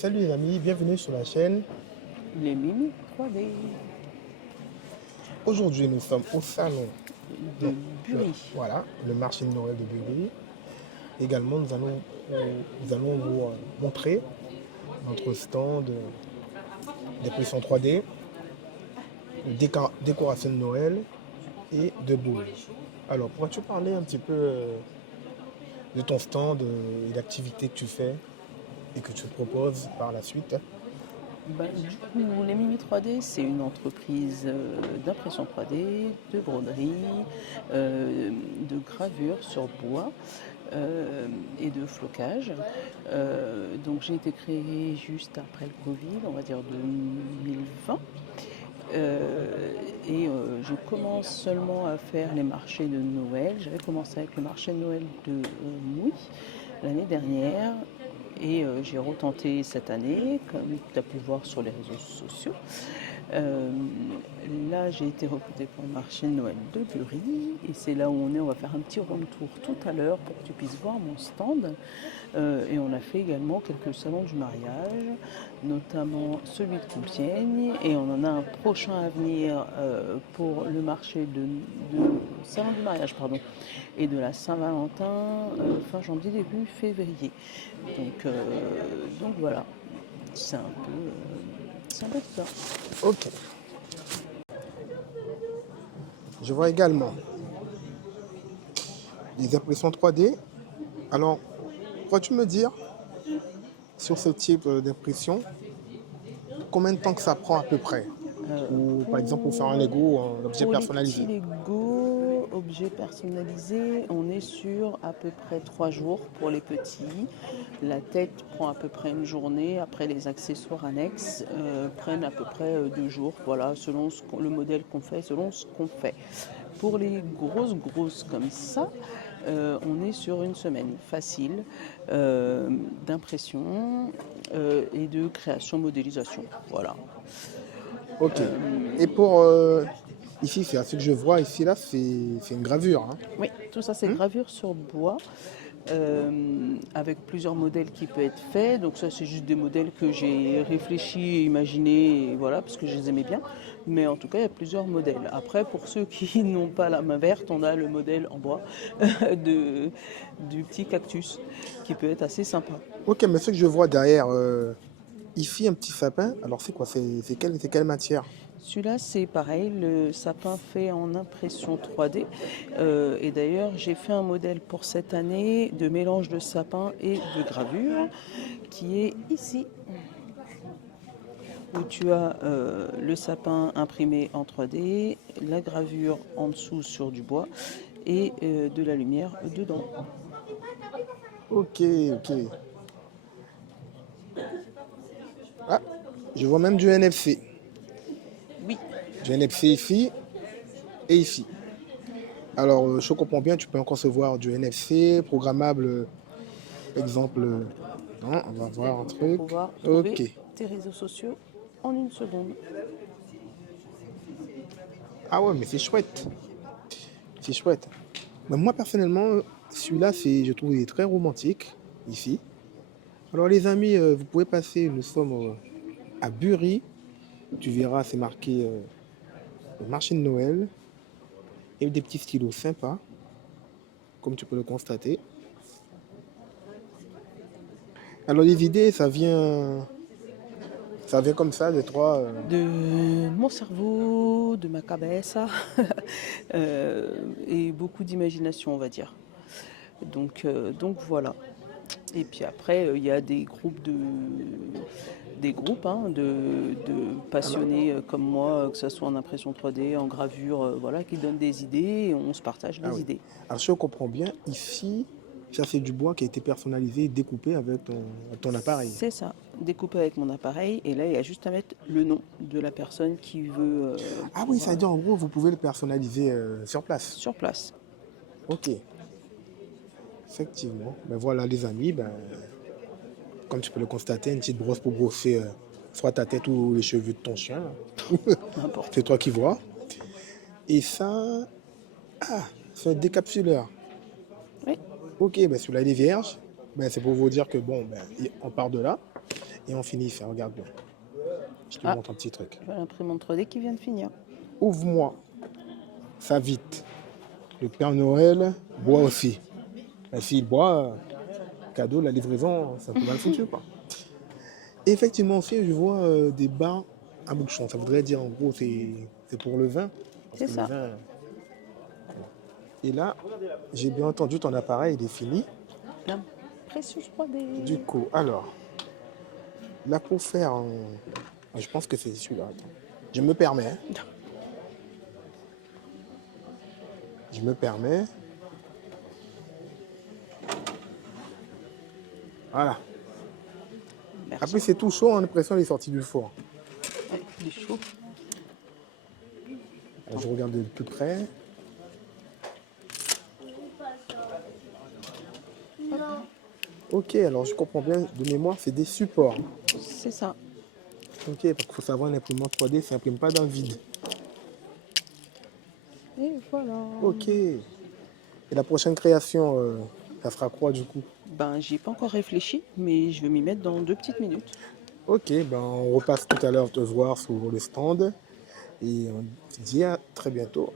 Salut les amis, bienvenue sur la chaîne. Les Mimi 3D Aujourd'hui, nous sommes au salon, de non, Bury. voilà, le marché de Noël de Bury. Également, nous allons vous montrer notre stand d'impression 3D, de décoration de Noël et de boules. Alors, pourrais-tu parler un petit peu de ton stand et l'activité que tu fais et que tu proposes par la suite? Du coup, les Mimi 3D, c'est une entreprise d'impression 3D, de broderie, de gravure sur bois et de flocage. Donc j'ai été créée juste après le Covid, on va dire 2020. Je commence seulement à faire les marchés de Noël. J'avais commencé avec le marché de Noël de Mouy l'année dernière et j'ai retenté cette année, comme tu as pu voir sur les réseaux sociaux. Euh, Là, j'ai été recrutée pour le marché de Noël de Bury et c'est là où on est. On va faire un petit room tour tout à l'heure pour que tu puisses voir mon stand. Et on a fait également quelques salons du mariage, notamment celui de Compiègne. Et on en a un prochain à venir pour le marché de salon du mariage, pardon, et de la Saint-Valentin fin janvier, début février. Donc voilà, c'est un peu tout ça. Ok, je vois également les impressions 3D. Alors, pourrais-tu me dire sur ce type d'impression, combien de temps que ça prend à peu près? Ou par exemple pour faire un Lego, un objet Pour les petits personnalisé. Lego, objets personnalisés, on est sur à peu près 3 jours pour les petits. La tête prend à peu près une journée. Après, les accessoires annexes prennent à peu près 2 jours. Voilà, selon le modèle qu'on fait, selon ce qu'on fait. Pour les grosses comme ça, on est sur une semaine facile d'impression et de création modélisation. Voilà. Ok. Et pour ici, c'est à ce que je vois ici là, c'est une gravure, hein. Oui, tout ça c'est gravure sur bois avec plusieurs modèles qui peuvent être faits. Donc ça c'est juste des modèles que j'ai réfléchi et imaginé, et voilà, parce que je les aimais bien. Mais en tout cas il y a plusieurs modèles. Après pour ceux qui n'ont pas la main verte, on a le modèle en bois de, du petit cactus qui peut être assez sympa. Ok, mais ce que je vois derrière, ici un petit sapin. Alors c'est quoi? C'est quelle matière? Celui-là, c'est pareil, le sapin fait en impression 3D. Et d'ailleurs, j'ai fait un modèle pour cette année de mélange de sapin et de gravure qui est ici, où tu as le sapin imprimé en 3D, la gravure en dessous sur du bois et de la lumière dedans. Ok, ok. Ah, je vois même du NFC. Oui, Du NFC ici et ici. Alors, je comprends bien, tu peux en concevoir du NFC, programmable, exemple. Non, on va voir un pour truc. pouvoir trouver Ok. tes réseaux sociaux en une seconde. Ah ouais, mais c'est chouette. C'est chouette. Mais moi, personnellement, celui-là, je trouve, il est très romantique, ici. Alors, les amis, vous pouvez passer, nous sommes à Bury. Tu verras, c'est marqué le marché de Noël. Et des petits stylos sympas, comme tu peux le constater. Alors, les idées, ça vient comme ça, des trois. De mon cerveau, de ma cabeza, et beaucoup d'imagination, on va dire. Donc voilà. Et puis après, il y a des groupes de Alors, passionnés comme moi, que ce soit en impression 3D, en gravure, voilà, qui donnent des idées et on se partage ah les oui. idées. Alors, si je comprends bien, ici, ça c'est du bois qui a été personnalisé, découpé avec ton appareil. C'est ça, découpé avec mon appareil. Et là, il y a juste à mettre le nom de la personne qui veut Ah oui, pour ça veut dire en gros, vous pouvez le personnaliser sur place. sur place. Ok, effectivement. Ben voilà, les amis, ben, comme tu peux le constater, une petite brosse pour brosser soit ta tête ou les cheveux de ton chien. N'importe. C'est toi qui vois. Et ça, c'est un décapsuleur. Oui, Ok, ben celui-là il est vierge. Ben, c'est pour vous dire que bon, ben, on part de là. Et on finit ça, regarde bien. Je te Ah. montre un petit truc. Je vois l'imprimante 3D qui vient de finir. Ouvre-moi. Ça vite. Le Père Noël boit aussi. Et s'il boit, cadeau, la livraison, c'est un peu mal foutu, quoi. Et effectivement aussi, je vois des bas à bouchon. Ça voudrait dire, en gros, c'est pour le vin. Parce C'est que ça. le vin... Et là, j'ai bien entendu ton appareil, il est fini. L'impression 3D. Du coup, alors, là pour faire... Je pense que c'est celui-là. Attends. Je me permets. Hein. Je me permets. Voilà. Merci. Après, c'est tout chaud, on a l'impression qu'il est sorti du four. Ouais, il est chaud. Je regarde de plus près. Ok, alors je comprends bien, de mémoire, c'est des supports. C'est ça. Ok, parce qu'il faut savoir, l'imprimante 3D, ça n'imprime pas dans le vide. Et voilà. Ok. Et la prochaine création, ça sera quoi du coup? Ben, j'y ai pas encore réfléchi, mais je vais m'y mettre dans 2 petites minutes. Ok, ben on repasse tout à l'heure te voir sur le stand. Et on se dit à très bientôt.